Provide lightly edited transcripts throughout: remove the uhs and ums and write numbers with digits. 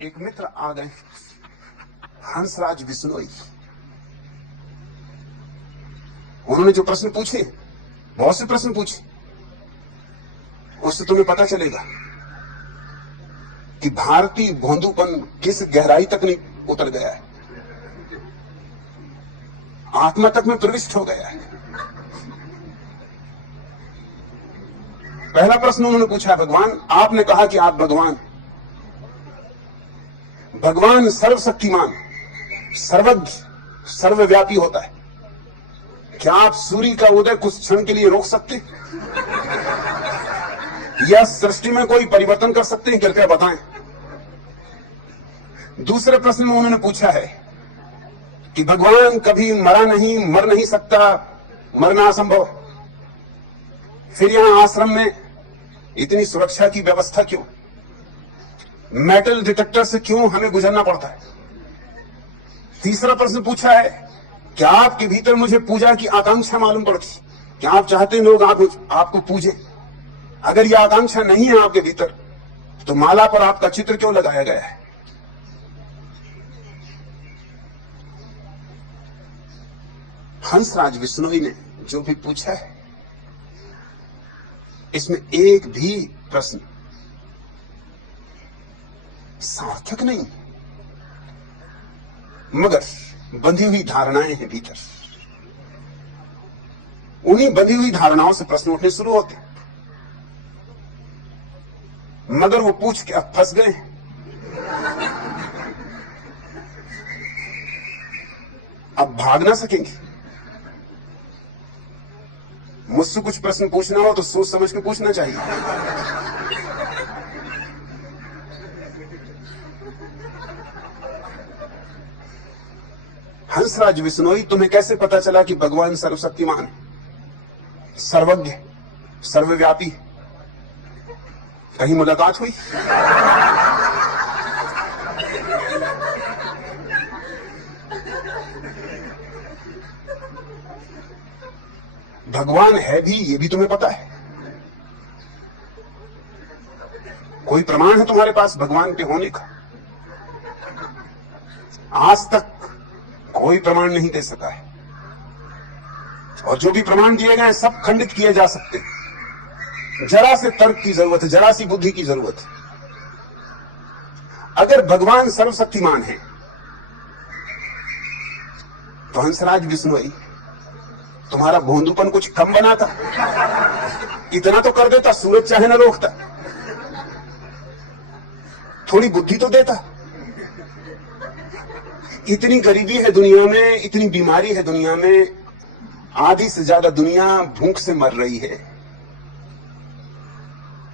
एक मित्र आ गए, हंसराज बिश्नोई। उन्होंने जो प्रश्न पूछे, बहुत से प्रश्न पूछे, उससे तुम्हें पता चलेगा कि भारतीय भोंदूपन किस गहराई तक नहीं उतर गया है, आत्मा तक में प्रविष्ट हो गया है। पहला प्रश्न उन्होंने पूछा, भगवान आपने कहा कि आप भगवान सर्वशक्तिमान, सर्वज्ञ, सर्वव्यापी होता है। क्या आप सूर्य का उदय कुछ क्षण के लिए रोक सकते हैं या सृष्टि में कोई परिवर्तन कर सकते हैं? कृपया बताएं। दूसरे प्रश्न में उन्होंने पूछा है कि भगवान कभी मरा नहीं, मर नहीं सकता, मरना असंभव। फिर यहां आश्रम में इतनी सुरक्षा की व्यवस्था क्यों? मेटल डिटेक्टर से क्यों हमें गुजरना पड़ता है? तीसरा प्रश्न पूछा है, क्या आपके भीतर मुझे पूजा की आकांक्षा मालूम पड़ती? क्या आप चाहते हैं लोग आपको पूजे? अगर यह आकांक्षा नहीं है आपके भीतर, तो माला पर आपका चित्र क्यों लगाया गया है? हंसराज बिश्नोई ने जो भी पूछा है, इसमें एक भी प्रश्न सार्थक नहीं, मगर बंधी हुई धारणाएं हैं भीतर। उन्हीं बंधी हुई धारणाओं से प्रश्न उठने शुरू होते, मगर वो पूछ के अब फंस गए। अब भाग ना सकेंगे। मुझसे कुछ प्रश्न पूछना हो तो सोच समझ के पूछना चाहिए। हंसराज बिश्नोई, तुम्हें कैसे पता चला कि भगवान सर्वशक्तिमान है, सर्वज्ञ, सर्वव्यापी? कहीं मुलाकात हुई? भगवान है भी, ये भी तुम्हें पता है? कोई प्रमाण है तुम्हारे पास भगवान के होने का? आज तक कोई प्रमाण नहीं दे सका है, और जो भी प्रमाण दिए गए सब खंडित किए जा सकते हैं। जरा से तर्क की जरूरत है, जरा सी बुद्धि की जरूरत है। अगर भगवान सर्वशक्तिमान है तो हंसराज बिश्नोई, तुम्हारा भोंदूपन कुछ कम बनाता? इतना तो कर देता, सूरज चाहे न रोकता। थोड़ी बुद्धि तो देता। इतनी गरीबी है दुनिया में, इतनी बीमारी है दुनिया में, आधी से ज्यादा दुनिया भूख से मर रही है,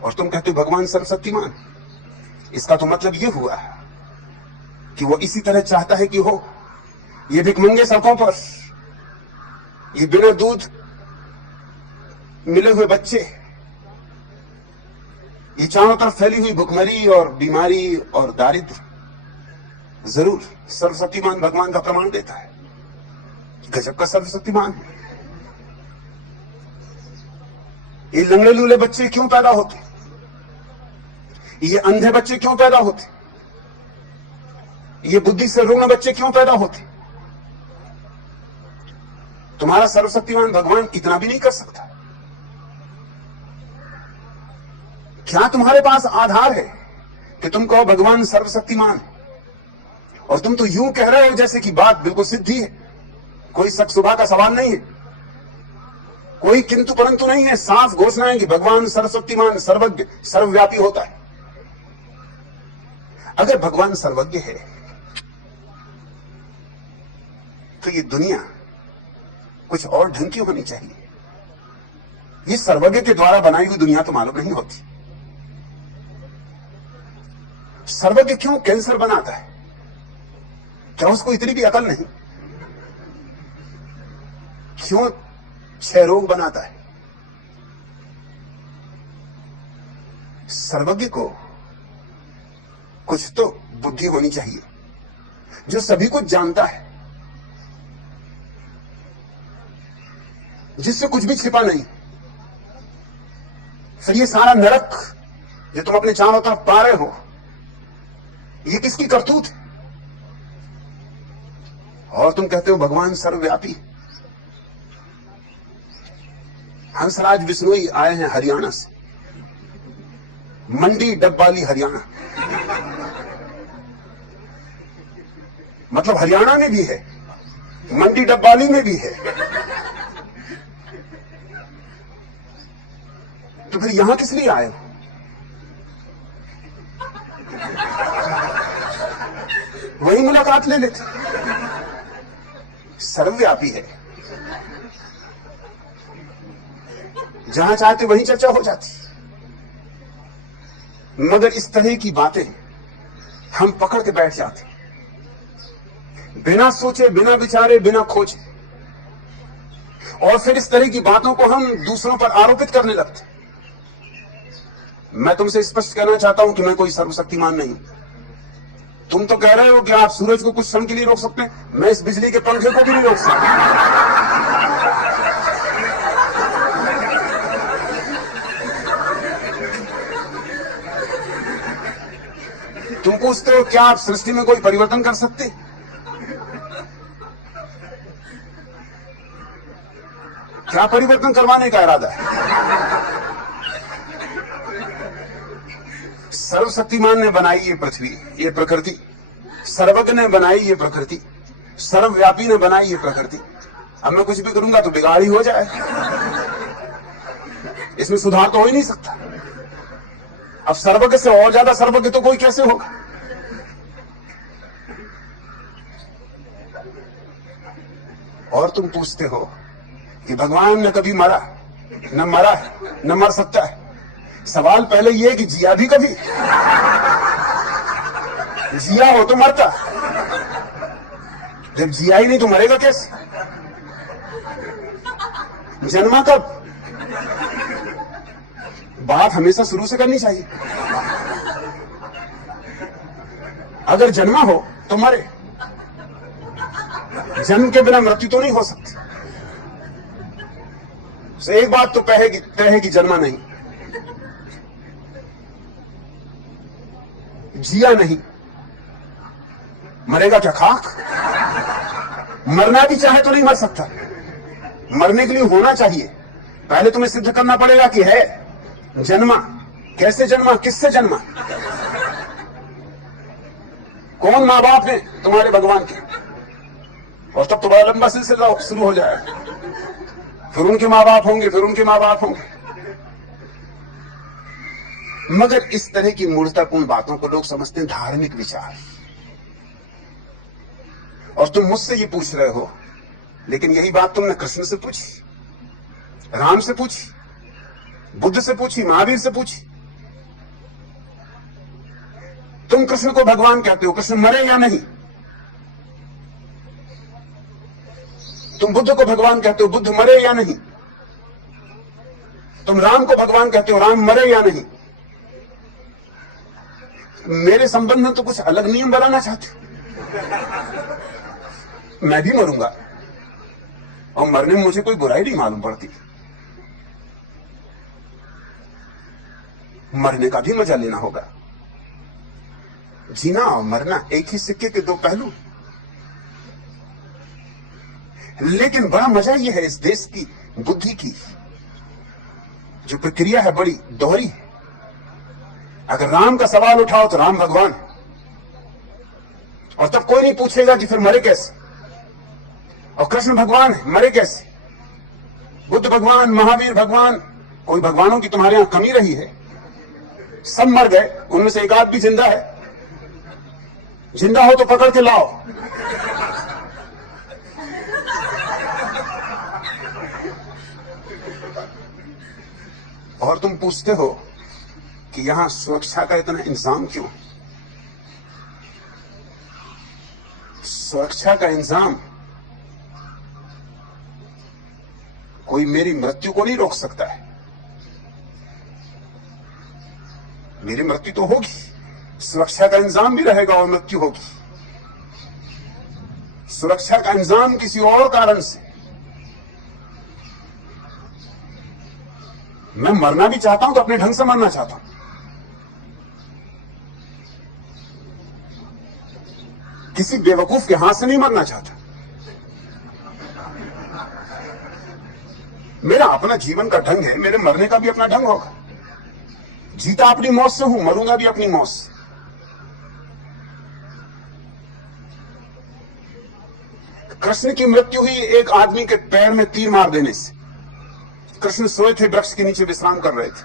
और तुम कहते हो भगवान सर्वशक्तिमान। इसका तो मतलब यह हुआ कि वो इसी तरह चाहता है कि हो। ये भिखमंगे सड़कों पर, ये बिना दूध मिले हुए बच्चे, ये चारों तरफ फैली हुई भुखमरी और बीमारी और दारिद्र जरूर सर्वशक्तिमान भगवान का प्रमाण देता है। गजब का सर्वशक्तिमान है। ये लंगड़े लूले बच्चे क्यों पैदा होते? ये अंधे बच्चे क्यों पैदा होते? ये बुद्धि से रुग्ण बच्चे क्यों पैदा होते? तुम्हारा सर्वशक्तिमान भगवान इतना भी नहीं कर सकता? क्या तुम्हारे पास आधार है कि तुम कहो भगवान सर्वशक्तिमान है? और तुम तो यूं कह रहे हो जैसे कि बात बिल्कुल सिद्धि है, कोई शक शुबा का सवाल नहीं है, कोई किंतु परंतु नहीं है। साफ घोषणा है कि भगवान सर्वशक्तिमान, सर्वज्ञ, सर्वव्यापी होता है। अगर भगवान सर्वज्ञ है तो ये दुनिया कुछ और ढंग की होनी चाहिए। ये सर्वज्ञ के द्वारा बनाई हुई दुनिया तो मालूम नहीं होती। सर्वज्ञ क्यों कैंसर बनाता है? क्या उसको इतनी भी अकल नहीं? क्यों क्षय रोग बनाता है? सर्वज्ञ को कुछ तो बुद्धि होनी चाहिए, जो सभी कुछ जानता है, जिससे कुछ भी छिपा नहीं। फिर ये सारा नरक जो तुम अपने चारों तरफ पा रहे हो, ये किसकी करतूत है? और तुम कहते हो भगवान सर्वव्यापी। हंसराज बिश्नोई आए हैं हरियाणा से, मंडी डब्बाली हरियाणा, मतलब हरियाणा में भी है, मंडी डब्बाली में भी है, तो फिर यहां किस लिए आए हो? वही मुलाकात ले लेते। सर्वव्यापी है, जहां चाहते वहीं चर्चा हो जाती। मगर इस तरह की बातें हम पकड़ के बैठ जाते, बिना सोचे, बिना विचारे, बिना खोजे, और फिर इस तरह की बातों को हम दूसरों पर आरोपित करने लगते। मैं तुमसे स्पष्ट कहना चाहता हूं कि मैं कोई सर्वशक्तिमान नहीं। तुम तो कह रहे हो कि आप सूरज को कुछ क्षण के लिए रोक सकते हैं, मैं इस बिजली के पंखे को भी नहीं रोक सकता। तुम पूछते हो क्या आप सृष्टि में कोई परिवर्तन कर सकते? क्या परिवर्तन करवाने का इरादा है? सर्वशक्तिमान ने बनाई ये पृथ्वी, ये प्रकृति, सर्वज्ञ ने बनाई ये प्रकृति, सर्वव्यापी ने बनाई ये प्रकृति। अब मैं कुछ भी करूंगा तो बिगाड़ ही हो जाए, इसमें सुधार तो हो ही नहीं सकता। अब सर्वज्ञ से और ज्यादा सर्वज्ञ तो कोई कैसे होगा? और तुम पूछते हो कि भगवान ने कभी मरा, न मरा है, न मर सकता है। सवाल पहले यह कि जिया भी कभी? जिया हो तो मरता, जब जिया ही नहीं तो मरेगा कैसे? जन्मा कब? बात हमेशा शुरू से करनी चाहिए। अगर जन्मा हो तो मरे, जन्म के बिना मृत्यु तो नहीं हो सकती। तो एक बात तो तय है कि जन्मा नहीं, जिया नहीं, मरेगा क्या खाक? मरना भी चाहे तो नहीं मर सकता, मरने के लिए होना चाहिए। पहले तुम्हें सिद्ध करना पड़ेगा कि है। जन्मा, कैसे जन्मा, किससे जन्मा? कौन मां बाप है तुम्हारे भगवान के? और तब तो बड़ा लंबा सिलसिला शुरू हो जाएगा। फिर उनके मां बाप होंगे, फिर उनके मां बाप होंगे। मगर इस तरह की मूर्खतापूर्ण बातों को लोग समझते हैं धार्मिक विचार। और तुम मुझसे ये पूछ रहे हो, लेकिन यही बात तुमने कृष्ण से पूछी, राम से पूछी, बुद्ध से पूछी, महावीर से पूछी। तुम कृष्ण को भगवान कहते हो, कृष्ण मरे या नहीं? तुम बुद्ध को भगवान कहते हो, बुद्ध मरे या नहीं? तुम राम को भगवान कहते हो, राम मरे या नहीं? मेरे संबंध में तो कुछ अलग नियम बनाना चाहते हो। मैं भी मरूंगा और मरने में मुझे कोई बुराई नहीं मालूम पड़ती। मरने का भी मजा लेना होगा। जीना और मरना एक ही सिक्के के दो पहलू। लेकिन बड़ा मजा यह है इस देश की बुद्धि की जो प्रक्रिया है, बड़ी दोहरी है। अगर राम का सवाल उठाओ तो राम भगवान है, और तब कोई नहीं पूछेगा कि फिर मरे कैसे। और कृष्ण भगवान है, मरे कैसे? बुद्ध भगवान, महावीर भगवान, कोई भगवानों की तुम्हारे यहां कमी रही है? सब मर गए, उनमें से एक आध भी जिंदा है। जिंदा हो तो पकड़ के लाओ। और तुम पूछते हो कि यहां सुरक्षा का इतना इंतजाम क्यों? सुरक्षा का इंतजाम कोई मेरी मृत्यु को नहीं रोक सकता है। मेरी मृत्यु तो होगी, सुरक्षा का इंतजाम भी रहेगा और मृत्यु होगी। सुरक्षा का इंतजाम किसी और कारण से। मैं मरना भी चाहता हूं तो अपने ढंग से मरना चाहता हूं। किसी बेवकूफ के हाथ से नहीं मरना चाहता। मेरा अपना जीवन का ढंग है, मेरे मरने का भी अपना ढंग होगा। जीता अपनी मौत से हूं, मरूंगा भी अपनी मौत से। कृष्ण की मृत्यु हुई एक आदमी के पैर में तीर मार देने से। कृष्ण सोए थे, वृक्ष के नीचे विश्राम कर रहे थे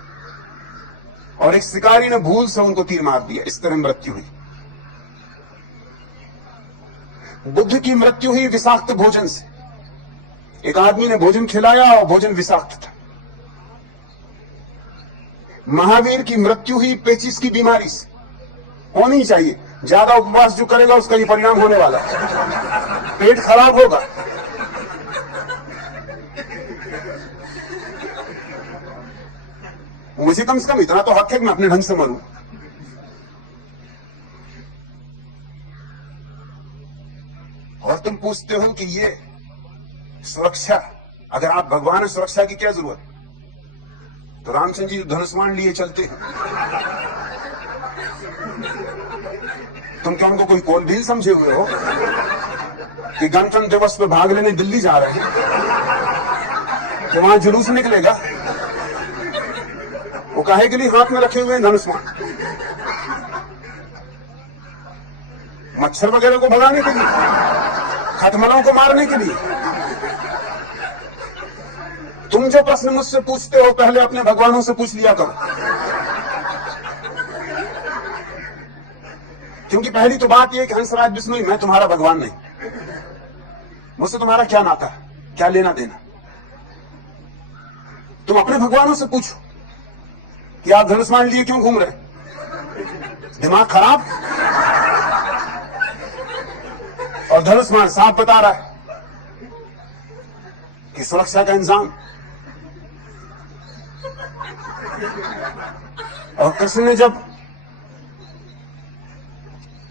और एक शिकारी ने भूल से उनको तीर मार दिया, इस तरह मृत्यु हुई। बुद्ध की मृत्यु हुई विषाक्त भोजन से। एक आदमी ने भोजन खिलाया और भोजन विषाक्त था। महावीर की मृत्यु हुई पेचिश की बीमारी से। होनी चाहिए, ज्यादा उपवास जो करेगा उसका ये परिणाम होने वाला है, पेट खराब होगा। मुझे कम से कम इतना तो हक है कि मैं अपने ढंग से मरूं। और तुम पूछते हो कि ये सुरक्षा, अगर आप भगवान है, सुरक्षा की क्या जरूरत? तो रामचंद्र जी धनुष्मान लिए चलते हैं। तुम क्या उनको कोई कोलभील समझे हुए हो कि गणतंत्र दिवस पे भाग लेने दिल्ली जा रहे हैं तो वहां जुलूस निकलेगा? वो काहे के लिए हाथ में रखे हुए हैं धनुष्मान? मच्छर वगैरह को भगाने के लिए, खटमलों को मारने के लिए? तुम जो प्रश्न मुझसे पूछते हो पहले अपने भगवानों से पूछ लिया करो। क्योंकि पहली तो बात यह कि हंसराज बिश्नोई, मैं तुम्हारा भगवान नहीं। मुझसे तुम्हारा क्या नाता है, क्या लेना देना? तुम अपने भगवानों से पूछो कि आप धनुष्मान लिए क्यों घूम रहे? दिमाग खराब? और धनुष्मान साफ बता रहा है कि सुरक्षा का इंतजाम। और कृष्ण ने जब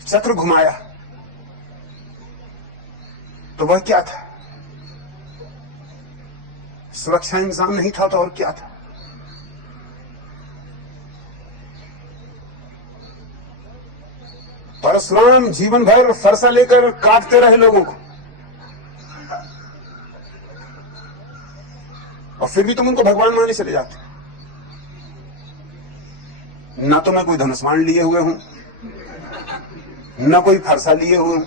चक्र घुमाया तो वह क्या था? सुरक्षा इंतजाम नहीं था तो और क्या था? परशुराम जीवन भर फरसा लेकर काटते रहे लोगों को, और फिर भी तुम उनको भगवान माने चले जाते। ना तो मैं कोई धनुष्मान लिए हुए हूं, ना कोई फरसा लिए हुए हूं।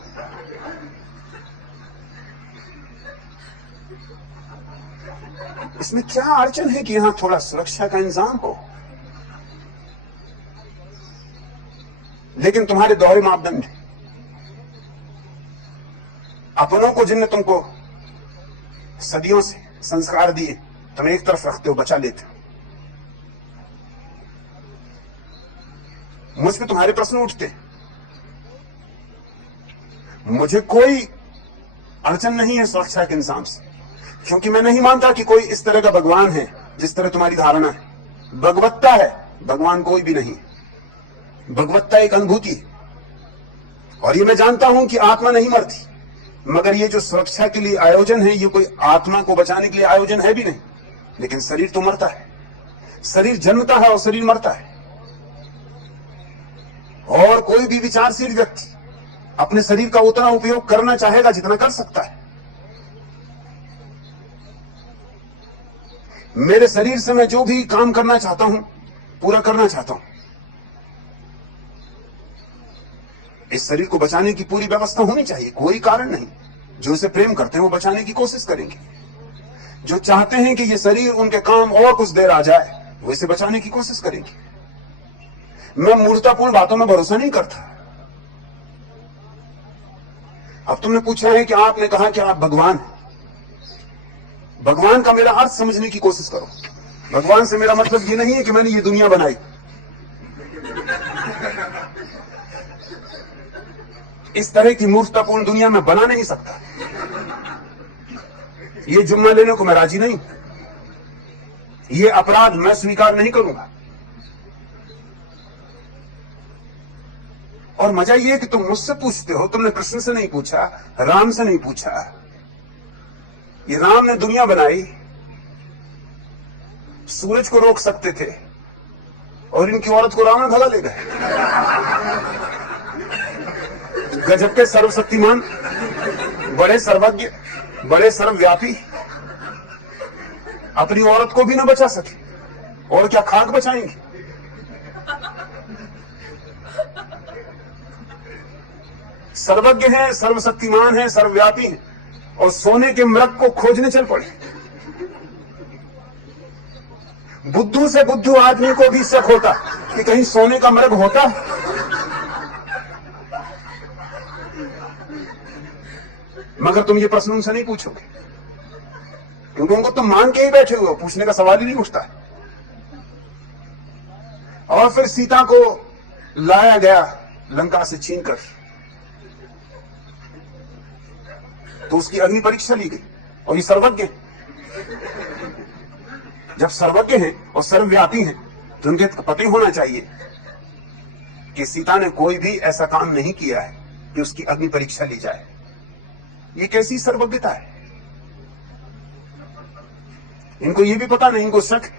इसमें क्या अड़चन है कि यहां थोड़ा सुरक्षा का इंतजाम हो? लेकिन तुम्हारे दोहरे मापदंड, अपनों को जिनने तुमको सदियों से संस्कार दिए, तुम एक तरफ रखते हो, बचा लेते हो। मुझ पे तुम्हारे प्रश्न उठते। मुझे कोई अड़चन नहीं है सुरक्षा के इंतजाम से, क्योंकि मैं नहीं मानता कि कोई इस तरह का भगवान है जिस तरह तुम्हारी धारणा है। भगवत्ता है, भगवान कोई भी नहीं। भगवत्ता एक अनुभूति है, और ये मैं जानता हूं कि आत्मा नहीं मरती। मगर ये जो सुरक्षा के लिए आयोजन है, ये कोई आत्मा को बचाने के लिए आयोजन है भी नहीं। लेकिन शरीर तो मरता है, शरीर जन्मता है और शरीर मरता है। और कोई भी विचारशील व्यक्ति अपने शरीर का उतना उपयोग करना चाहेगा जितना कर सकता है। मेरे शरीर से मैं जो भी काम करना चाहता हूं, पूरा करना चाहता हूं। इस शरीर को बचाने की पूरी व्यवस्था होनी चाहिए, कोई कारण नहीं। जो इसे प्रेम करते हैं वो बचाने की कोशिश करेंगे। जो चाहते हैं कि ये शरीर उनके काम और कुछ देर आ जाए, वो इसे बचाने की कोशिश करेंगे। मैं मूर्खतापूर्ण बातों में भरोसा नहीं करता। अब तुमने पूछा है कि आपने कहा कि आप भगवान हैं। भगवान का मेरा अर्थ समझने की कोशिश करो। भगवान से मेरा मतलब ये नहीं है कि मैंने ये दुनिया बनाई। इस तरह की मूर्खतापूर्ण दुनिया में बना नहीं सकता। ये जुम्मा लेने को मैं राजी नहीं। ये अपराध मैं स्वीकार नहीं करूंगा। और मजा ये है कि तुम मुझसे पूछते हो, तुमने कृष्ण से नहीं पूछा, राम से नहीं पूछा। ये राम ने दुनिया बनाई, सूरज को रोक सकते थे और इनकी औरत को रावण भगा ले गए। गजब के सर्वशक्तिमान, बड़े सर्वज्ञ, बड़े सर्वव्यापी, अपनी औरत को भी ना बचा सके और क्या खाक बचाएंगे। सर्वज्ञ हैं, सर्वशक्तिमान हैं, सर्वव्यापी हैं, और सोने के मृग को खोजने चल पड़े। बुद्धू से बुद्धू आदमी को भी शक होता कि कहीं सोने का मृग होता। मगर तुम ये प्रश्न उनसे नहीं पूछोगे, क्योंकि उनको तुम मान के ही बैठे हुए हो, पूछने का सवाल ही नहीं उठता। और फिर सीता को लाया गया लंका से छीनकर, तो उसकी अग्नि परीक्षा ली गई। और ये सर्वज्ञ, जब सर्वज्ञ हैं और सर्वव्यापी हैं तो उनके पता होना चाहिए कि सीता ने कोई भी ऐसा काम नहीं किया है कि उसकी अग्नि परीक्षा ली जाए। ये कैसी सर्वज्ञता है। इनको ये भी पता नहीं, इनको शक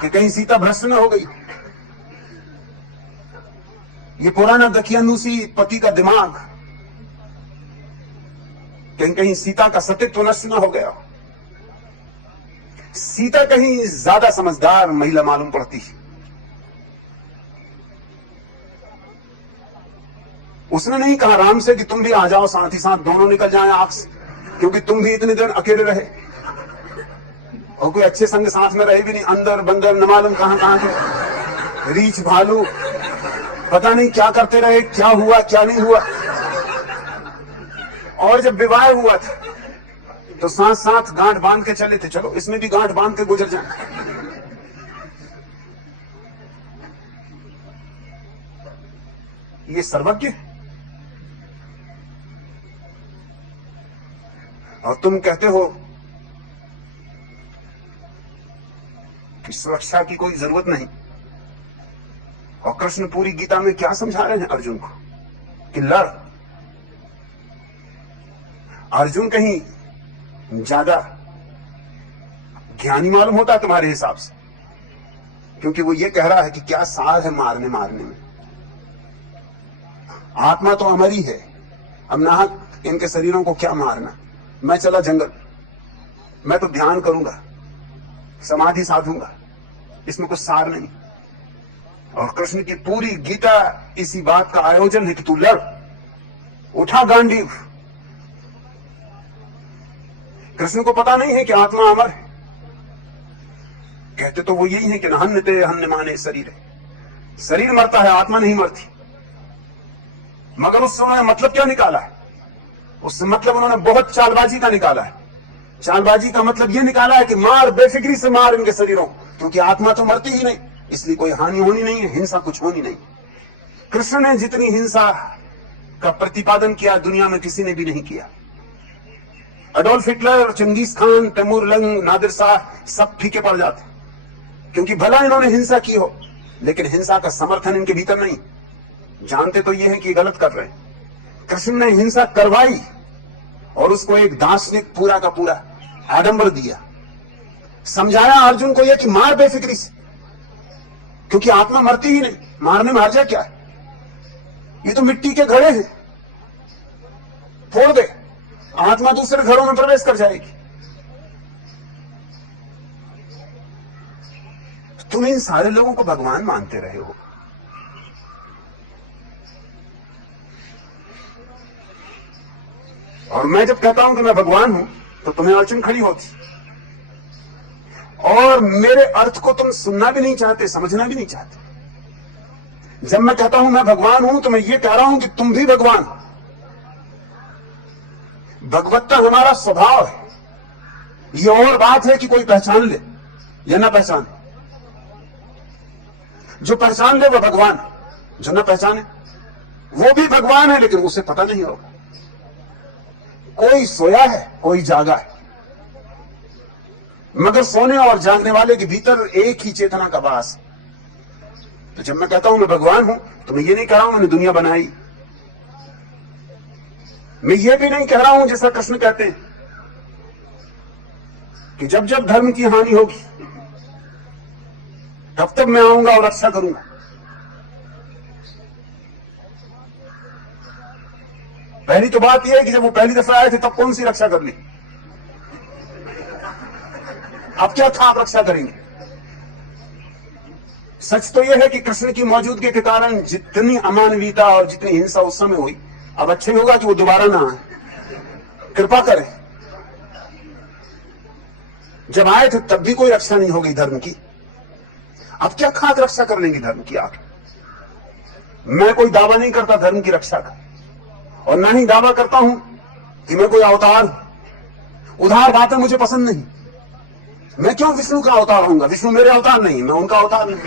कि कहीं सीता भ्रष्ट न हो गई। ये पुराना दकियानूसी पति का दिमाग, कहीं कहीं सीता का सतीत्व नष्ट न हो गया। सीता कहीं ज्यादा समझदार महिला मालूम पड़ती है। उसने नहीं कहा राम से कि तुम भी आ जाओ, साथ ही साथ दोनों निकल जाएं आग से, क्योंकि तुम भी इतने दिन अकेले रहे और कोई अच्छे संग साथ में रहे भी नहीं। अंदर बंदर न मालूम कहां कहां के, रीछ भालू, पता नहीं क्या करते रहे, क्या हुआ क्या नहीं हुआ। और जब विवाह हुआ था तो साथ साथ गांठ बांध के चले थे, चलो इसमें भी गांठ बांध के गुजर जाए। ये सर्वज्ञ है। और तुम कहते हो कि सुरक्षा की कोई जरूरत नहीं। और कृष्ण पूरी गीता में क्या समझा रहे हैं अर्जुन को कि लड़। अर्जुन कहीं ज्यादा ज्ञानी मालूम होता है तुम्हारे हिसाब से, क्योंकि वो ये कह रहा है कि क्या सार है मारने मारने में। आत्मा तो अमर ही है, अब नाहक इनके शरीरों को क्या मारना। मैं चला जंगल, मैं तो ध्यान करूंगा, समाधि साधूंगा, इसमें कुछ सार नहीं। और कृष्ण की पूरी गीता इसी बात का आयोजन है कि तू लड़, उठा गांडीव। कृष्ण को पता नहीं है कि आत्मा अमर है। कहते तो वो यही है कि न हन्यते हन्यमाने शरीर है, शरीर मरता है, आत्मा नहीं मरती। मगर उससे उन्होंने मतलब क्या निकाला है? उससे मतलब उन्होंने बहुत चालबाजी का निकाला है। चालबाजी का मतलब यह निकाला है कि मार, बेफिक्री से मार इनके शरीरों, क्योंकि आत्मा तो मरती ही नहीं, इसलिए कोई हानि होनी नहीं है, हिंसा कुछ होनी नहीं। कृष्ण ने जितनी हिंसा का प्रतिपादन किया दुनिया में किसी ने भी नहीं किया। Adolf Hitler, Genghis Khan, Timur Lang, Nadir Shah सब फीके पड़ जाते, क्योंकि भला इन्होंने हिंसा की हो लेकिन हिंसा का समर्थन इनके भीतर नहीं। जानते तो ये है कि गलत कर रहे हैं। कृष्ण ने हिंसा करवाई और उसको एक दार्शनिक पूरा का पूरा आडंबर दिया। समझाया अर्जुन को यह कि मार बेफिक्री से, क्योंकि आत्मा मरती ही नहीं, मारने में हर्जा क्या है। ये तो मिट्टी के घड़े हैं, फोड़ दे, आत्मा दूसरे घरों में प्रवेश कर जाएगी। तुम इन सारे लोगों को भगवान मानते रहे हो। और मैं जब कहता हूं कि मैं भगवान हूं तो तुम्हें अड़चन खड़ी होती, और मेरे अर्थ को तुम सुनना भी नहीं चाहते, समझना भी नहीं चाहते। जब मैं कहता हूं मैं भगवान हूं तो मैं ये कह रहा हूं कि तुम भी भगवान हो। भगवत्ता हमारा स्वभाव है। ये और बात है कि कोई पहचान ले या ना पहचाने। जो पहचान ले वो भगवान, जो ना पहचाने वो भी भगवान है, लेकिन उसे पता नहीं होगा। कोई सोया है, कोई जागा है, मगर सोने और जागने वाले के भीतर एक ही चेतना का वास है। तो जब मैं कहता हूं मैं भगवान हूं तो मैं ये नहीं कह रहा हूं मैंने दुनिया बनाई। मैं ये भी नहीं कह रहा हूं जैसा कृष्ण कहते हैं कि जब जब धर्म की हानि होगी तब तब मैं आऊंगा और रक्षा करूंगा। पहली तो बात यह है कि जब वो पहली दफा आए थे तब कौन सी रक्षा कर ली, अब क्या था आप रक्षा करेंगे। सच तो यह है कि कृष्ण की मौजूदगी के कारण जितनी अमानवीयता और जितनी हिंसा उस समय हुई, अब अच्छा होगा कि वो दोबारा ना आए, कृपा करें। जब आए थे तब भी कोई रक्षा नहीं हो गई धर्म की, अब क्या खाक रक्षा कर लेंगे धर्म की आप। मैं कोई दावा नहीं करता धर्म की रक्षा का, और ना ही दावा करता हूं कि मैं कोई अवतार हूं। उधार बातें मुझे पसंद नहीं। मैं क्यों विष्णु का अवतार होऊंगा, विष्णु मेरे अवतार नहीं, मैं उनका अवतार नहीं।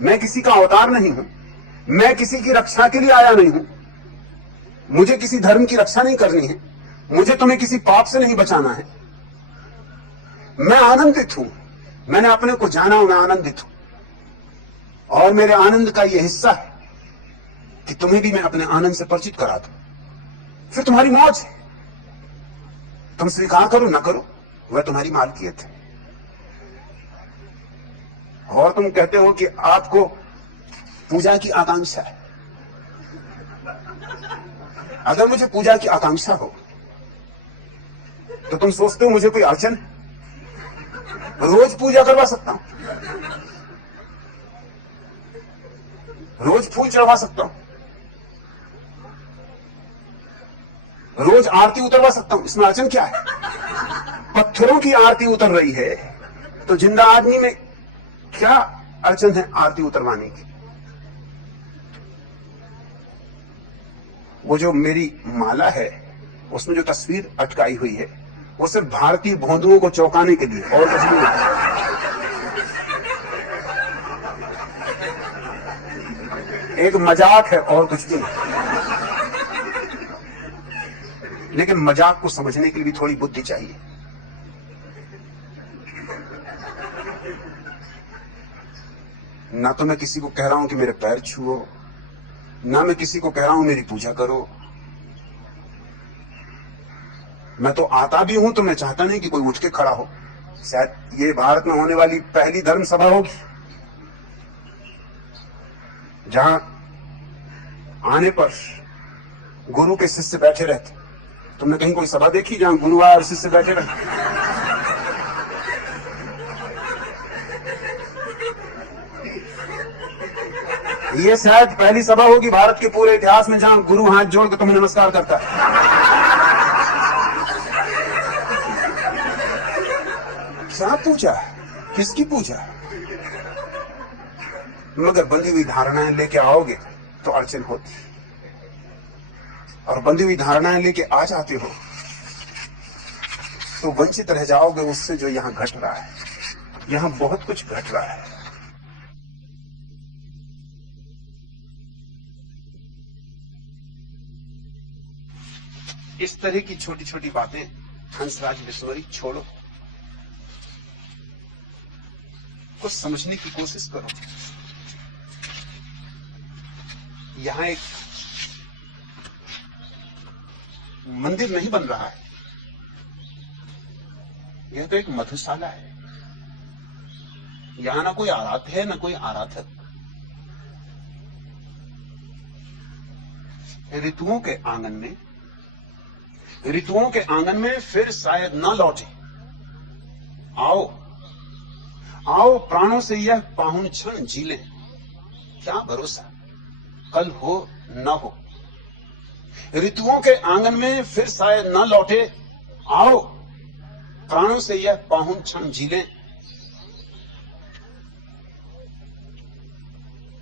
मैं किसी का अवतार नहीं हूं, मैं किसी की रक्षा के लिए आया नहीं हूं। मुझे किसी धर्म की रक्षा नहीं करनी है, मुझे तुम्हें किसी पाप से नहीं बचाना है। मैं आनंदित हूं, मैंने अपने को जाना, मैं आनंदित हूं, और मेरे आनंद का यह हिस्सा है कि तुम्हें भी मैं अपने आनंद से परिचित करा दूं। फिर तुम्हारी मौज है, तुम स्वीकार करो ना करो, वह तुम्हारी मालकियत है। और तुम कहते हो कि आपको पूजा की आकांक्षा है। अगर मुझे पूजा की आकांक्षा हो तो तुम सोचते हो मुझे कोई अड़चन है? रोज पूजा करवा सकता हूं, रोज फूल चढ़वा सकता हूं, रोज आरती उतरवा सकता हूं, इसमें अड़चन क्या है? पत्थरों की आरती उतर रही है तो जिंदा आदमी में क्या अड़चन है आरती उतरवाने की? वो जो मेरी माला है उसमें जो तस्वीर अटकाई हुई है वो सिर्फ भारतीय भोंदुओं को चौंकाने के लिए, और कुछ नहीं। एक मजाक है और कुछ भी नहीं। लेकिन मजाक को समझने के लिए भी थोड़ी बुद्धि चाहिए। ना तो मैं किसी को कह रहा हूं कि मेरे पैर छुओ, ना मैं किसी को कह रहा हूं मेरी पूजा करो। मैं तो आता भी हूं तो मैं चाहता नहीं कि कोई उठ के खड़ा हो। शायद ये भारत में होने वाली पहली धर्म सभा होगी जहां आने पर गुरु के शिष्य बैठे रहते। तुमने कहीं कोई सभा देखी जहां गुरु आए और शिष्य बैठे रहते? ये शायद पहली सभा होगी भारत के पूरे इतिहास में जहां गुरु हाथ जोड़ के तुम्हें नमस्कार करता है। क्या पूजा, किसकी पूजा? मगर बंधी हुई धारणाएं लेके आओगे तो अड़चन होती, और बंधी हुई धारणाएं लेके आ जाते हो तो वंचित रह जाओगे उससे जो यहां घट रहा है। यहां बहुत कुछ घट रहा है। इस तरह की छोटी छोटी बातें हंसराज विश्वरी छोड़ो, कुछ समझने की कोशिश करो। यहां एक मंदिर नहीं बन रहा है, यह तो एक मधुशाला है। यहां ना कोई आराध्य है ना कोई आराधक। ऋतुओं के आंगन में फिर शायद न लौटे। आओ आओ प्राणों से यह पाहुन क्षण जी लें। क्या भरोसा कल हो न हो। ऋतुओं के आंगन में फिर शायद न लौटे। आओ प्राणों से यह पाहुन क्षण जी लें।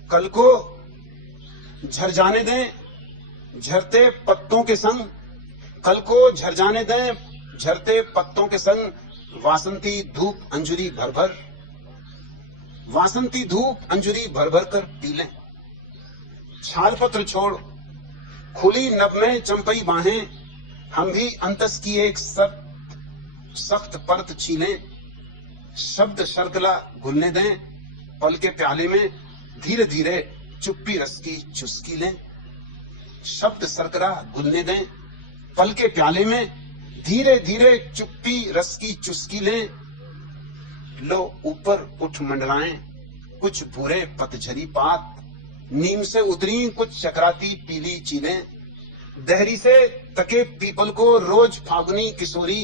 कल को झर जाने दें झरते पत्तों के संग। कल को झर जाने दें झरते पत्तों के संग। वासंती धूप अंजुरी भर भर, वासंती धूप अंजुरी भर भर कर पी लें। छाल पत्र छोड़ खुली नभ में चंपई बाहें। हम भी अंतस की एक सख्त परत छीलें। शब्द शर्कला घुलने दें पल के प्याले में। धीरे धीरे चुप्पी रस की चुस्की लें। शब्द शर्करा घुलने दें पल के प्याले में। धीरे धीरे चुप्पी रस की चुस्की लें। लो ऊपर उठ मंडराएं कुछ भूरे पतझरी पात। नीम से उतरी कुछ चकराती पीली चीलें, दहरी से तके पीपल को रोज फागुनी किशोरी,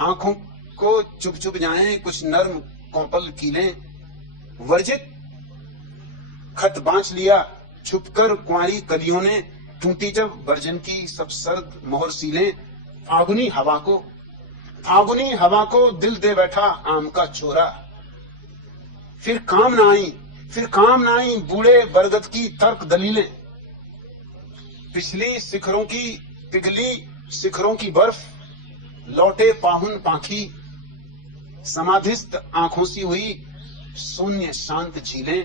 आंखों को चुभ चुभ जाएं कुछ नर्म कौपल कीलें। वर्जित खत बांच लिया छुपकर कुंवारी कलियों ने, टूटी जब वर्जन की सब सर्द मोहर सीलें। फागुनी हवा को दिल दे बैठा आम का छोरा, फिर काम ना आई बूढ़े बरगद की तर्क दलीलें। पिछली पिघली शिखरों की बर्फ, लौटे पाहुन पाखी, समाधिस्थ आंखों सी हुई शून्य शांत झीलें।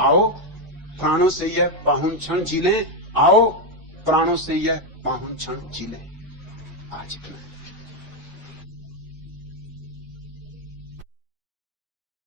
आओ प्राणों से यह पाहुन क्षण झीलें, आओ प्राणों से यह पाहुन क्षण झीलें। आज इतना।